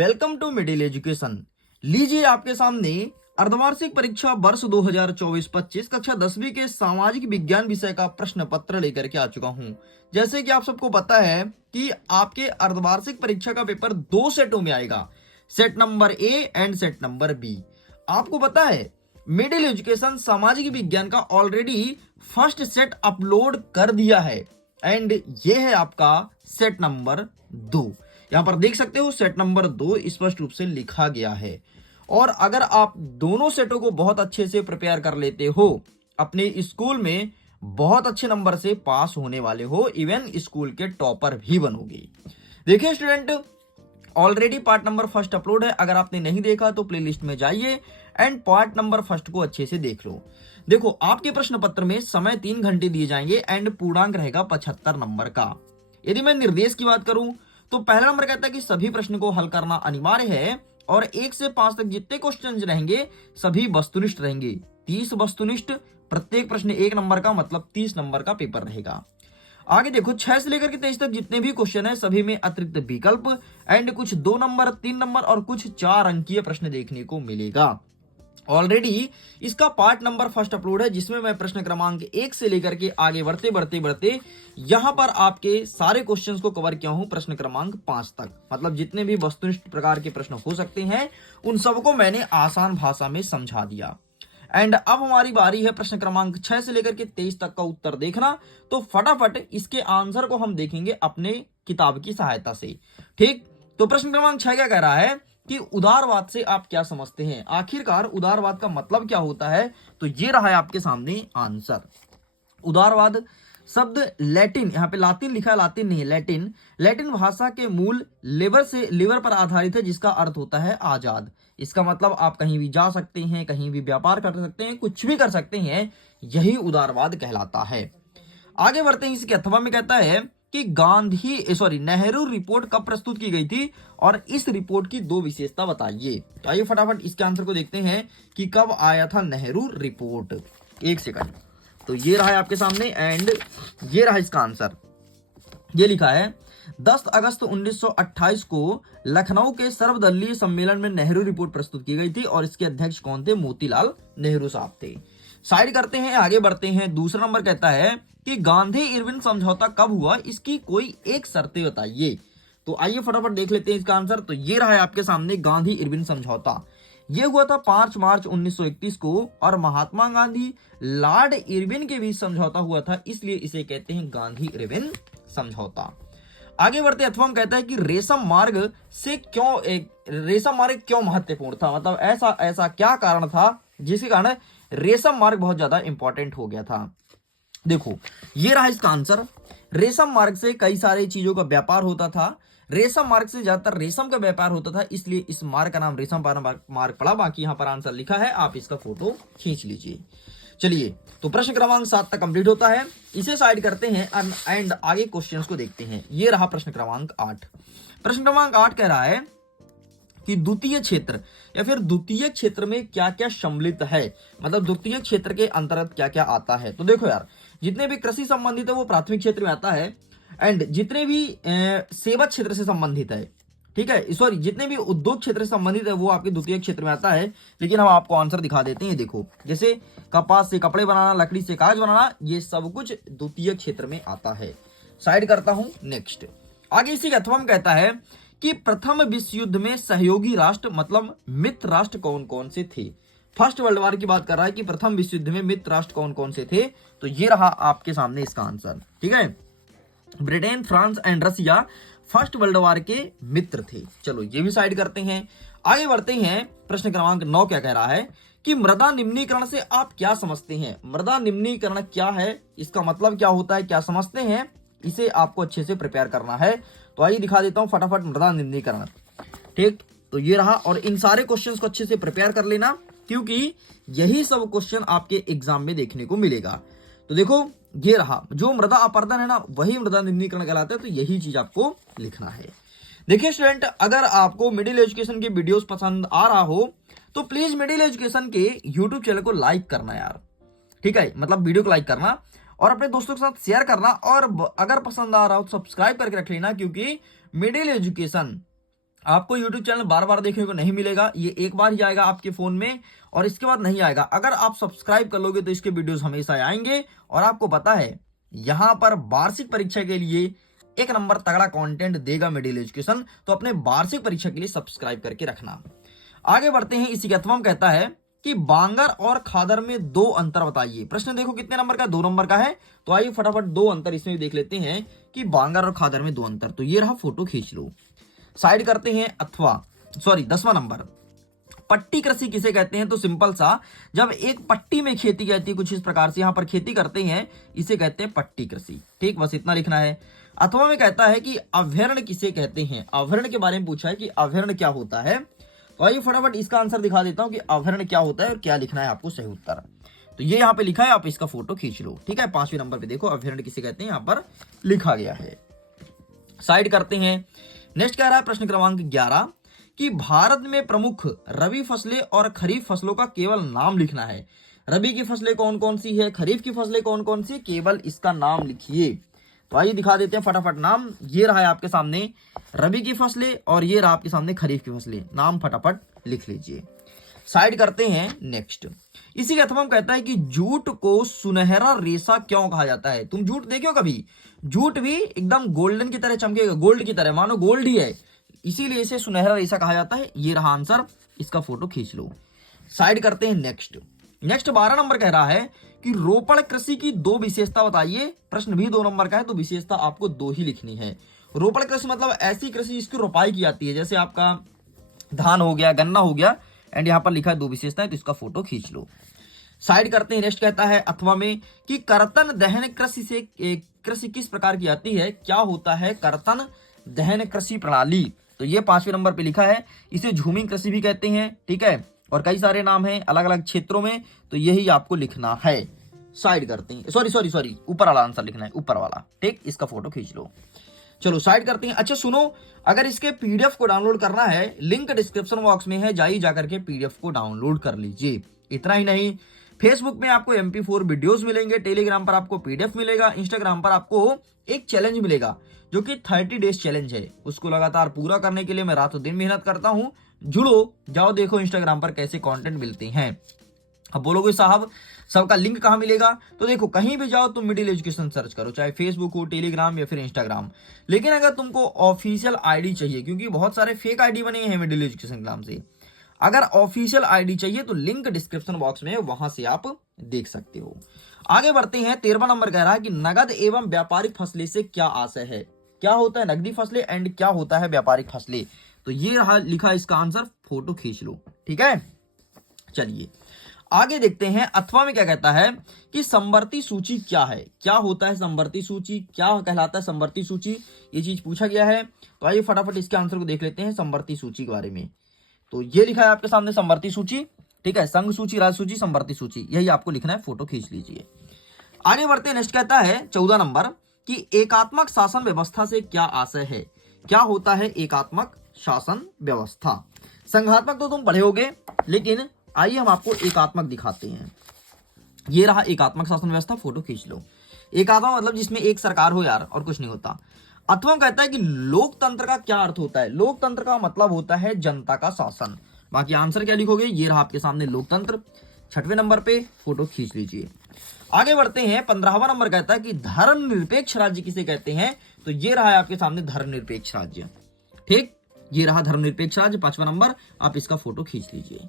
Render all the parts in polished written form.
Welcome to middle education. लीजिए आपके सामने अर्धवार्षिक परीक्षा वर्ष 2024-25 कक्षा 10वीं के सामाजिक विज्ञान विषय का प्रश्न पत्र लेकर के आ चुका हूं। जैसे कि आप सबको पता है कि आपके अर्धवार्षिक परीक्षा का पेपर दो सेटों में आएगा, set number A and set number B. आपको पता है मिडिल एजुकेशन सामाजिक विज्ञान का ऑलरेडी फर्स्ट सेट अपलोड कर दिया है एंड ये है आपका सेट नंबर 2। यहां पर देख सकते हो सेट नंबर 2 स्पष्ट रूप से लिखा गया है। और अगर आप दोनों सेटों को बहुत अच्छे से प्रिपेयर कर लेते हो, अपने स्कूल में बहुत अच्छे नंबर से पास होने वाले हो, इवन स्कूल के टॉपर भी बनोगे। देखिए student, already part number first upload है। अगर आपने नहीं देखा तो प्लेलिस्ट में जाइए एंड पार्ट नंबर फर्स्ट को अच्छे से देख लो। देखो, आपके प्रश्न पत्र में समय 3 घंटे दिए जाएंगे एंड पूर्णांक रहेगा 75 नंबर का। यदि मैं निर्देश की बात करूं तो पहला नंबर कहता है कि सभी प्रश्न को हल करना अनिवार्य है और 1 से 5 तक जितने क्वेश्चन रहेंगे सभी वस्तुनिष्ठ रहेंगे। 30 वस्तुनिष्ठ, प्रत्येक प्रश्न 1 नंबर का, मतलब 30 नंबर का पेपर रहेगा। आगे देखो, 6 से लेकर के 23 तक जितने भी क्वेश्चन है सभी में अतिरिक्त विकल्प एंड कुछ 2 नंबर, 3 नंबर और कुछ 4 अंकीय प्रश्न देखने को मिलेगा। ऑलरेडी इसका पार्ट नंबर फर्स्ट अपलोड है जिसमें मैं प्रश्न क्रमांक 1 से लेकर के आगे बढ़ते यहां पर आपके सारे क्वेश्चंस को कवर किया हूं प्रश्न क्रमांक 5 तक। मतलब जितने भी वस्तुनिष्ठ प्रकार के प्रश्न हो सकते हैं उन सबको मैंने आसान भाषा में समझा दिया। एंड अब हमारी बारी है प्रश्न क्रमांक 6 से लेकर के 23 तक का उत्तर देखना। तो फटाफट इसके आंसर को हम देखेंगे अपने किताब की सहायता से। ठीक, तो प्रश्न क्रमांक 6 क्या कह रहा है कि उदारवाद से आप क्या समझते हैं। आखिरकार उदारवाद का मतलब क्या होता है, तो ये रहा है आपके सामने आंसर। उदारवाद शब्द लैटिन, यहाँ पे लातिन लिखा है, लातिन नहीं लैटिन, लैटिन भाषा के मूल लेबर पर आधारित है जिसका अर्थ होता है आजाद। इसका मतलब आप कहीं भी जा सकते हैं, कहीं भी व्यापार कर सकते हैं, कुछ भी कर सकते हैं, यही उदारवाद कहलाता है। आगे बढ़ते हैं, इसके अथवा में कहता है कि नेहरू रिपोर्ट कब प्रस्तुत की गई थी और इस रिपोर्ट की 2 विशेषता बताइए। तो आइए फटाफट इसके आंसर को देखते हैं कि कब आया था नेहरू रिपोर्ट। 1 सेकंड, तो ये रहा है आपके सामने एंड ये रहा इसका आंसर। ये लिखा है 10 अगस्त 1928 को लखनऊ के सर्वदलीय सम्मेलन में नेहरू रिपोर्ट प्रस्तुत की गई थी और इसके अध्यक्ष कौन थे, मोतीलाल नेहरू साहब थे। साइड करते हैं, आगे बढ़ते हैं। दूसरा नंबर कहता है कि गांधी इरविन समझौता कब हुआ, इसकी कोई एक शर्तें बताइए। तो आइए फटाफट देख लेते हैं इसका आंसर। तो ये रहा है आपके सामने गांधी इरविन समझौता। यह हुआ था 5 मार्च 1931 को और महात्मा गांधी लॉर्ड इरविन के बीच समझौता हुआ था, इसलिए इसे कहते हैं गांधी इरविन समझौता। आगे बढ़ते अथवा कहता है कि रेशम मार्ग क्यों महत्वपूर्ण था। मतलब ऐसा क्या कारण था जिसके कारण रेशम मार्ग बहुत ज्यादा इंपॉर्टेंट हो गया था। देखो, ये रहा इसका आंसर। रेशम मार्ग से कई सारी चीजों का व्यापार होता था। रेशम मार्ग से ज्यादातर रेशम का व्यापार होता था, इसलिए इस मार्ग का नाम रेशम मार्ग पड़ा। बाकी यहां पर आंसर लिखा है, आप इसका फोटो खींच लीजिए। चलिए, तो प्रश्न क्रमांक 7 तक कंप्लीट होता है, इसे साइड करते हैं एंड आगे क्वेश्चंस को देखते हैं। ये रहा प्रश्न क्रमांक 8। प्रश्न क्रमांक 8 कह रहा है कि द्वितीय क्षेत्र या फिर द्वितीय क्षेत्र में क्या क्या सम्मिलित है। मतलब द्वितीय क्षेत्र के अंतर्गत क्या क्या आता है। तो देखो यार, जितने भी कृषि संबंधित है वो प्राथमिक क्षेत्र में आता है एंड जितने भी सेवा क्षेत्र से संबंधित है, ठीक है, सॉरी, जितने भी उद्योग क्षेत्र से संबंधित है वो आपके द्वितीय क्षेत्र में आता है। लेकिन हम आपको आंसर दिखा देते हैं। देखो, जैसे कपास से कपड़े बनाना, लकड़ी से कागज बनाना, ये सब कुछ द्वितीय क्षेत्र में आता है। साइड करता हूं, नेक्स्ट। आगे इसी के अथवा में कहता है कि प्रथम विश्व युद्ध में सहयोगी राष्ट्र मतलब मित्र राष्ट्र कौन कौन से थे। फर्स्ट वर्ल्ड वॉर की बात कर रहा है कि प्रथम विश्व युद्ध में मित्र राष्ट्र कौन कौन से थे। तो ये रहा आपके सामने इसका आंसर। ठीक है, Britain, France and Russia first world war के मित्र थे। चलो, ये भी साइड करते हैं, आगे बढ़ते हैं। प्रश्न क्रमांक 9 क्या कह रहा है कि मृदा निम्नीकरण से आप क्या समझते हैं। मृदा निम्नीकरण क्या है, इसका मतलब क्या होता है, क्या समझते हैं, इसे आपको अच्छे से प्रिपेयर करना है। तो आइए दिखा देता हूं फटाफट मृदा निम्नीकरण। ठीक, तो ये रहा, और इन सारे क्वेश्चंस को अच्छे से प्रिपेयर कर लेना क्योंकि यही सब क्वेश्चन आपके एग्जाम में देखने को मिलेगा। तो देखो, ये रहा, जो मृदा अपरदन है ना वही मृदा निम्नीकरण कहलाता है। तो यही चीज आपको लिखना है। देखिए स्टूडेंट, अगर आपको मिडिल एजुकेशन के वीडियोस पसंद आ रहा हो तो प्लीज मिडिल एजुकेशन के यूट्यूब चैनल को लाइक करना यार। ठीक है, मतलब वीडियो को लाइक करना और अपने दोस्तों के साथ शेयर करना, और अगर पसंद आ रहा हो तो सब्सक्राइब करके रख लेना, क्योंकि मिडिल एजुकेशन आपको YouTube चैनल बार बार देखने को नहीं मिलेगा, ये एक बार ही आएगा आपके फोन में और इसके बाद नहीं आएगा। अगर आप सब्सक्राइब कर लोगे तो इसके वीडियोस हमेशा आएंगे। और आपको पता है यहाँ पर वार्षिक परीक्षा के लिए एक नंबर तगड़ा कंटेंट देगा मिडिल एजुकेशन, तो अपने वार्षिक परीक्षा के लिए सब्सक्राइब करके रखना। आगे बढ़ते हैं। इसी के 8वां कहता है कि बांगर और खादर में 2 अंतर बताइए। प्रश्न देखो कितने नंबर का, 2 नंबर का है। तो आइए फटाफट 2 अंतर इसमें भी देख लेते हैं कि बांगर और खादर में 2 अंतर। तो ये रहा, फोटो खींच लो, साइड करते हैं। 10वां नंबर, पट्टी कृषि किसे कहते हैं? तो सिंपल सा, जब एक पट्टी में खेती की जाती है कुछ इस प्रकार से, यहां पर खेती करते हैं, इसे कहते हैं पट्टी कृषि। ठीक, बस इतना लिखना है। 8वां में कहता है कि अभ्यारण्य किसे कहते हैं? अभ्यारण्य के बारे में पूछा है कि अभ्यारण्य क्या होता है। तो आइए फटाफट इसका आंसर दिखा देता हूं कि अभ्यारण्य क्या होता है और क्या लिखना है आपको सही उत्तर। तो ये यहाँ पे लिखा है, आप इसका फोटो खींच लो। ठीक है, 5वें नंबर पे देखो अभ्यारण्य किसे कहते हैं, यहाँ पर लिखा गया है। साइड करते हैं। नेक्स्ट कह रहा है प्रश्न क्रमांक 11 कि भारत में प्रमुख रबी फसलें और खरीफ फसलों का केवल नाम लिखना है। रबी की फसलें कौन कौन सी है, खरीफ की फसलें कौन कौन सी है, केवल इसका नाम लिखिए। तो आइए दिखा देते हैं फटाफट नाम। ये रहा है आपके सामने रबी की फसलें और ये रहा आपके सामने खरीफ की फसलें। नाम फटाफट लिख लीजिए। साइड करते हैं। नेक्स्ट, इसी के 8वां कहता है कि जूट को सुनहरा रेशा क्यों कहा जाता है? तुम जूट देखो कभी, जूट भी एकदम गोल्डन की तरह चमकेगा, गोल्ड की तरह, मानो गोल्ड ही है, इसीलिए इसे सुनहरा रेशा कहा जाता है। ये रहा आंसर, इसका फोटो खींच लो। साइड करते हैं। नेक्स्ट 12 नंबर कह रहा है कि रोपण कृषि की 2 विशेषता बताइए। प्रश्न भी 2 नंबर का है, तो विशेषता आपको 2 ही लिखनी है। रोपण कृषि मतलब ऐसी कृषि जिसकी रोपाई की जाती है, जैसे आपका धान हो गया, गन्ना हो गया, एंड यहाँ पर लिखा है 2 विशेषताएं, तो इसका फोटो खींच लो। साइड करते हैं। नेक्स्ट कहता है 8वां में कि कर्तन दहन कृषि किस प्रकार की जाती है? क्या होता है कर्तन दहन कृषि प्रणाली? तो ये 5वें नंबर पे लिखा है। इसे झूमिंग कृषि भी कहते हैं। ठीक है, और कई सारे नाम हैं अलग अलग क्षेत्रों में, तो यही आपको लिखना है। साइड करते हैं। सॉरी, ऊपर वाला आंसर लिखना है, ऊपर वाला। ठीक, इसका फोटो खींच लो। चलो साइड करते हैं। अच्छा सुनो, अगर इसके पीडीएफ को डाउनलोड करना है, लिंक डिस्क्रिप्शन बॉक्स में है, जाइए जाकर के पीडीएफ को डाउनलोड कर लीजिए। इतना ही नहीं, फेसबुक में आपको MP4 वीडियोस मिलेंगे, टेलीग्राम पर आपको पीडीएफ मिलेगा, इंस्टाग्राम पर आपको एक चैलेंज मिलेगा जो कि 30 डेज चैलेंज है। उसको लगातार पूरा करने के लिए मैं रातों दिन मेहनत करता हूँ। जुड़ो, जाओ देखो इंस्टाग्राम पर कैसे कंटेंट मिलते हैं। अब बोलोगे साहब सबका लिंक कहाँ मिलेगा? तो देखो कहीं भी जाओ तुम मिडिल एजुकेशन सर्च करो, चाहे फेसबुक हो, टेलीग्राम या फिर इंस्टाग्राम। लेकिन अगर तुमको ऑफिशियल आईडी चाहिए, क्योंकि बहुत सारे फेक आईडी बने हैं मिडिल एजुकेशन के नाम से, अगर ऑफिशियल आईडी चाहिए तो लिंक डिस्क्रिप्शन बॉक्स में है, वहां से आप देख सकते हो। आगे बढ़ते हैं। 13वां नंबर कह रहा है कि नगद एवं व्यापारिक फसलें से क्या आशय है? क्या होता है नकदी फसलें एंड क्या होता है व्यापारिक फसलें? तो ये रहा लिखा इसका आंसर, फोटो खींच लो। ठीक है, चलिए आगे देखते हैं। 8वां में क्या कहता है कि समवर्ती सूची क्या है? क्या होता है समवर्ती सूची, क्या कहलाता है समवर्ती सूची, ये चीज पूछा गया है। तो आइए फटाफट इसके आंसर को देख लेते हैं समवर्ती सूची के बारे में। तो ये लिखा है आपके सामने समवर्ती सूची। ठीक है, संघ सूची, राज्य सूची, समवर्ती सूची, यही आपको लिखना है, फोटो खींच लीजिए। आगे बढ़ते हैं। नेक्स्ट कहता है 14 नंबर कि एकात्मक शासन व्यवस्था से क्या आशय है? क्या होता है एकात्मक शासन व्यवस्था? संघात्मक तो तुम पढ़े होगे, लेकिन आइए हम आपको एकात्मक दिखाते हैं। ये रहा एकात्मक शासन व्यवस्था, फोटो खींच लो। एकात्मक मतलब जिसमें एक सरकार हो यार, और कुछ नहीं होता। 8वां कहता है कि लोकतंत्र का क्या अर्थ होता है? लोकतंत्र का मतलब होता है जनता का शासन। बाकी आंसर क्या लिखोगे? ये रहा आपके सामने लोकतंत्र। 6वें नंबर पे फोटो खींच लीजिए। आगे बढ़ते हैं। 15वां नंबर कहता है कि धर्मनिरपेक्ष राज्य किसे कहते हैं? तो ये रहा है आपके सामने धर्मनिरपेक्ष राज्य। ठीक, ये रहा धर्मनिरपेक्ष राज्य, 5वां नंबर, आप इसका फोटो खींच लीजिए।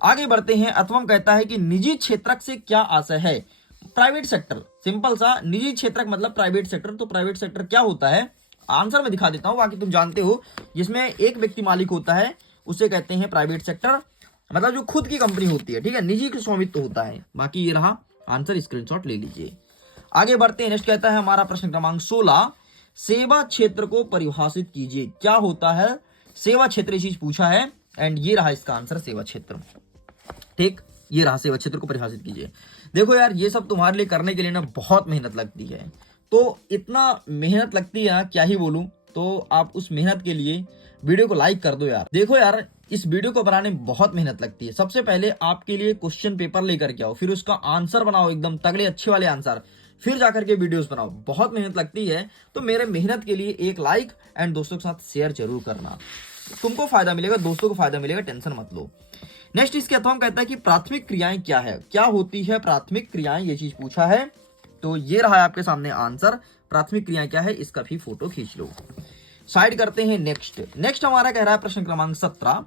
आगे बढ़ते हैं। 8वां कहता है कि निजी क्षेत्रक से क्या आशय है? Private sector. सिंपल सा, निजी क्षेत्रक मतलब प्राइवेट सेक्टर। तो प्राइवेट सेक्टर क्या होता है? आंसर में दिखा देता हूं, बाकी तुम जानते हो। जिसमें एक व्यक्ति मालिक होता है उसे कहते हैं प्राइवेट सेक्टर, मतलब जो खुद की कंपनी होती है। ठीक है, निजी स्वामित्व होता है। बाकी ये रहा आंसर, स्क्रीनशॉट ले लीजिए। आगे बढ़ते हैं। नेक्स्ट कहता है हमारा प्रश्न क्रमांक 16, सेवा क्षेत्र को परिभाषित कीजिए। क्या होता है सेवा क्षेत्र? ये चीज पूछा है, एंड ये रहा इसका आंसर, सेवा क्षेत्र। ठीक, ये रहा सेवा क्षेत्र को परिभाषित कीजिए। देखो यार, ये सब तुम्हारे लिए करने के लिए ना बहुत मेहनत लगती है। तो इतना मेहनत लगती है ना, क्या ही बोलूं। तो आप उस मेहनत के लिए वीडियो को लाइक कर दो यार। देखो यार, इस वीडियो को बनाने में बहुत मेहनत लगती है। सबसे पहले आपके लिए क्वेश्चन पेपर लेकर के आओ, फिर उसका आंसर बनाओ, एकदम तगड़े अच्छे वाले आंसर, फिर जाकर के वीडियोस बनाओ। बहुत मेहनत लगती है। तो मेरे मेहनत के लिए एक लाइक एंड दोस्तों के साथ शेयर जरूर करना। तुमको फायदा मिलेगा, दोस्तों को फायदा मिलेगा, टेंशन मत लो। नेक्स्ट इसके अथवा कहता है कि प्राथमिक क्रियाएं क्या है, क्या होती है प्राथमिक क्रियाएं, ये चीज पूछा है। तो ये रहा है आपके सामने आंसर, प्राथमिक क्रियाएं क्या है, इसका भी फोटो खींच लो। साइड करते हैं नेक्स्ट हमारा कह रहा है प्रश्न क्रमांक 17,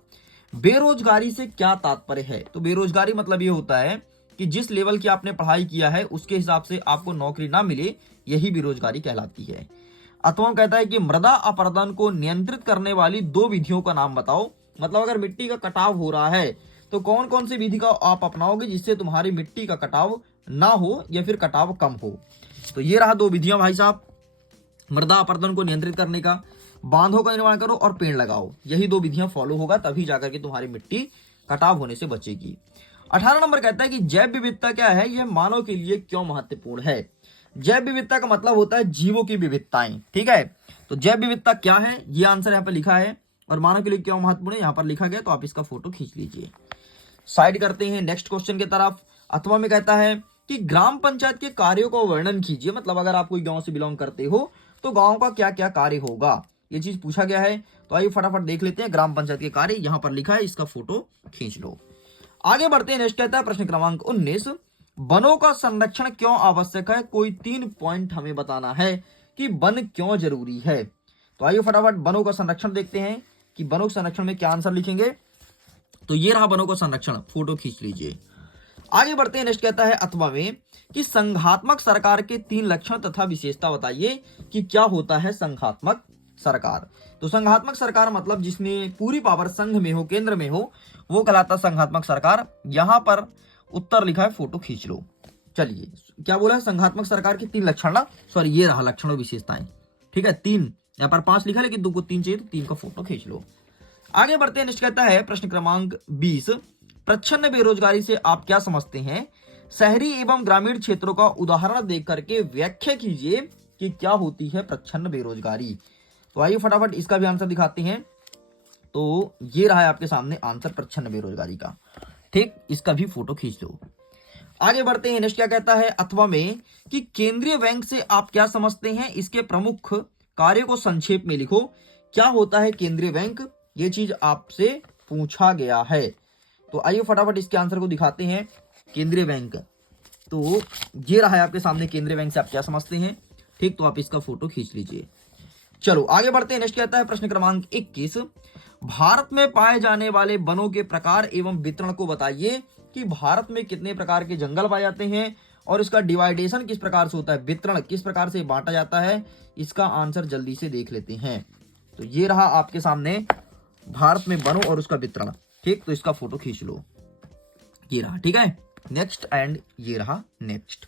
बेरोजगारी से क्या तात्पर्य है। तो बेरोजगारी मतलब ये होता है कि जिस लेवल की आपने पढ़ाई किया है उसके हिसाब से आपको नौकरी ना मिले, यही बेरोजगारी कहलाती है। अथवा कहता है कि मृदा अपरदन को नियंत्रित करने वाली 2 विधियों का नाम बताओ। मतलब अगर मिट्टी का कटाव हो रहा है तो कौन कौन सी विधि का आप अपनाओगे जिससे तुम्हारी मिट्टी का कटाव ना हो या फिर कटाव कम हो। तो ये रहा 2 विधियां भाई साहब, मृदा अपरदन को नियंत्रित करने का, बांधों का निर्माण करो और पेड़ लगाओ, यही 2 विधियां फॉलो होगा, तभी जाकर के तुम्हारी मिट्टी कटाव होने से बचेगी। 18 नंबर कहता है कि जैव विविधता क्या है, यह मानव के लिए क्यों महत्वपूर्ण है। जैव विविधता का मतलब होता है जीवों की विविधताएं, ठीक है। तो जैव विविधता क्या है, ये आंसर यहाँ पर लिखा है, और मानव के लिए क्यों महत्वपूर्ण है यहाँ पर लिखा गया, तो आप इसका फोटो खींच लीजिए। साइड करते हैं नेक्स्ट क्वेश्चन की तरफ। अथवा में कहता है कि ग्राम पंचायत के कार्यों का वर्णन कीजिए। मतलब अगर आप कोई गांव से बिलोंग करते हो तो गांव का क्या क्या कार्य होगा, ये चीज पूछा गया है। तो आइए फटाफट देख लेते हैं ग्राम पंचायत के कार्य, यहां पर लिखा है, इसका फोटो खींच लो। आगे बढ़ते हैं। नेक्स्ट कहता है प्रश्न क्रमांक 19, वनों का संरक्षण क्यों आवश्यक है। कोई 3 पॉइंट हमें बताना है कि वन क्यों जरूरी है। तो आइए फटाफट वनों का संरक्षण देखते हैं कि वनों के संरक्षण में क्या आंसर लिखेंगे। तो ये रहा वनों का संरक्षण, फोटो खींच लीजिए। आगे बढ़ते हैं। नेक्स्ट कहता है अथवा में कि संघात्मक सरकार के 3 लक्षण तथा विशेषता बताइए कि क्या होता है संघात्मक सरकार। तो संघात्मक सरकार मतलब जिसमें पूरी पावर संघ में हो, केंद्र में हो, वो कहलाता संघात्मक सरकार। यहां पर उत्तर लिखा है, फोटो खींच लो। चलिए क्या बोला है, संघात्मक सरकार के 3 लक्षण ना, सॉरी ये रहा लक्षण और विशेषताएं, ठीक है। 3 यहाँ पर 5 लिखा है लेकिन तुमको 3 चाहिए तो 3 का फोटो खींच लो। आगे बढ़ते हैं। नेक्स्ट कहता है प्रश्न क्रमांक 20, प्रच्छन्न बेरोजगारी से आप क्या समझते हैं। शहरी एवं ग्रामीण क्षेत्रों का उदाहरण देख करके व्याख्या कीजिए कि क्या होती है प्रच्छन्न बेरोजगारी। तो आइए फटाफट इसका भी आंसर दिखाते हैं। तो ये रहा है आपके सामने आंसर प्रच्छन्न बेरोजगारी का, ठीक, इसका भी फोटो खींच लो। आगे बढ़ते हैं। नेक्स्ट क्या कहता है अथवा में कि केंद्रीय बैंक से आप क्या समझते हैं, इसके प्रमुख कार्यों को संक्षेप में लिखो। क्या होता है केंद्रीय बैंक, ये चीज आपसे पूछा गया है। तो आइए फटाफट इसके आंसर को दिखाते हैं। केंद्रीय बैंक, तो ये रहा है आपके सामने केंद्रीय बैंक से आप क्या समझते हैं, ठीक, तो आप इसका फोटो खींच लीजिए। चलो आगे बढ़ते हैं। नेक्स्ट कहता है प्रश्न क्रमांक 21, भारत में पाए जाने वाले वनों के प्रकार एवं वितरण को बताइए कि भारत में कितने प्रकार के जंगल पाए जाते हैं और इसका डिवाइडेशन किस प्रकार से होता है, वितरण किस प्रकार से बांटा जाता है। इसका आंसर जल्दी से देख लेते हैं। तो ये रहा आपके सामने भारत में वनों और उसका वितरण, ठीक, तो इसका फोटो खींच लो, ये रहा, ठीक है। नेक्स्ट एंड ये रहा नेक्स्ट।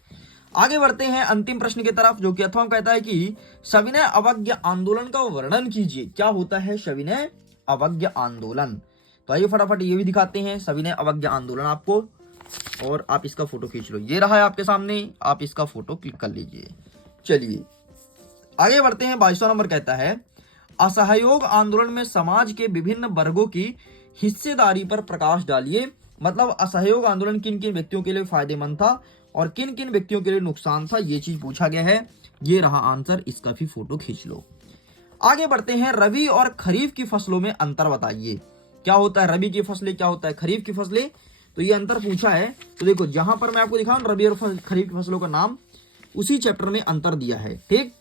आगे बढ़ते हैं अंतिम प्रश्न की तरफ, जो कि अथवा कहता है कि सविनय अवज्ञा आंदोलन का वर्णन कीजिए। क्या होता है सविनय अवज्ञा आंदोलन। तो आइए फटाफट ये भी दिखाते हैं सविनय अवज्ञा आंदोलन आपको, और आप इसका फोटो खींच लो। ये रहा है आपके सामने, आप इसका फोटो क्लिक कर लीजिए। चलिए आगे बढ़ते हैं। 22वां नंबर कहता है असहयोग आंदोलन में समाज के विभिन्न वर्गों की हिस्सेदारी पर प्रकाश डालिए। मतलब असहयोग आंदोलन किन किन व्यक्तियों के लिए फायदेमंद था और किन किन व्यक्तियों के लिए नुकसान था, ये चीज पूछा गया है। ये रहा आंसर, इसका भी फोटो खींच लो। आगे बढ़ते हैं। रबी और खरीफ की फसलों में अंतर बताइए। क्या होता है रबी की फसलें, क्या होता है खरीफ की फसलें, तो ये अंतर पूछा है। तो देखो जहां पर मैं आपको दिखाऊं रबी और खरीफ की फसलों का नाम, उसी चैप्टर में अंतर दिया है, ठीक,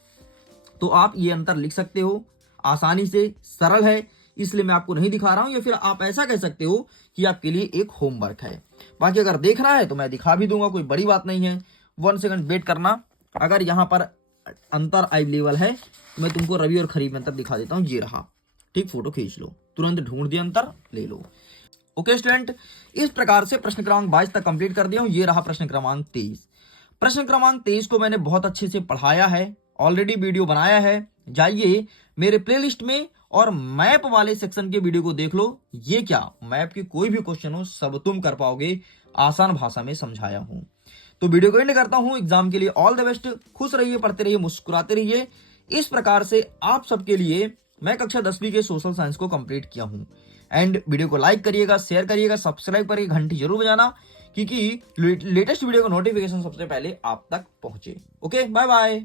तो आप ये अंतर लिख सकते हो आसानी से, सरल है इसलिए मैं आपको नहीं दिखा रहा हूं, या फिर आप ऐसा कह सकते हो कि आपके लिए एक होमवर्क है। बाकी अगर देख रहा है तो मैं दिखा भी दूंगा, कोई बड़ी बात नहीं है। 1 सेकंड वेट करना। अगर यहाँ पर अंतर अवेलेबल है तो मैं तुमको रबी और खरीफ में अंतर दिखा देता हूँ। ये रहा, ठीक, फोटो खींच लो, तुरंत ढूंढ दिया अंतर, ले लो। ओके स्टूडेंट, इस प्रकार से प्रश्न क्रमांक 22 तक कंप्लीट कर दिया हूँ। ये रहा प्रश्न क्रमांक 23। प्रश्न क्रमांक 23 को मैंने बहुत अच्छे से पढ़ाया है, ऑलरेडी वीडियो बनाया है। जाइए मेरे प्लेलिस्ट में और मैप वाले सेक्शन के वीडियो को देख लो। ये क्या, मैप के कोई भी क्वेश्चन हो सब तुम कर पाओगे, आसान भाषा में समझाया हूं। तो वीडियो को एंड करता हूं। एग्जाम के लिए ऑल द बेस्ट। खुश रहिए, पढ़ते रहिए, मुस्कुराते रहिए। इस प्रकार से आप सबके लिए मैं कक्षा 10वीं के सोशल साइंस को कंप्लीट किया हूं। एंड वीडियो को लाइक करिएगा, शेयर करिएगा, सब्सक्राइब करिए, घंटी जरूर बजाना, क्योंकि लेटेस्ट वीडियो का नोटिफिकेशन सबसे पहले आप तक पहुंचे। Okay, bye bye.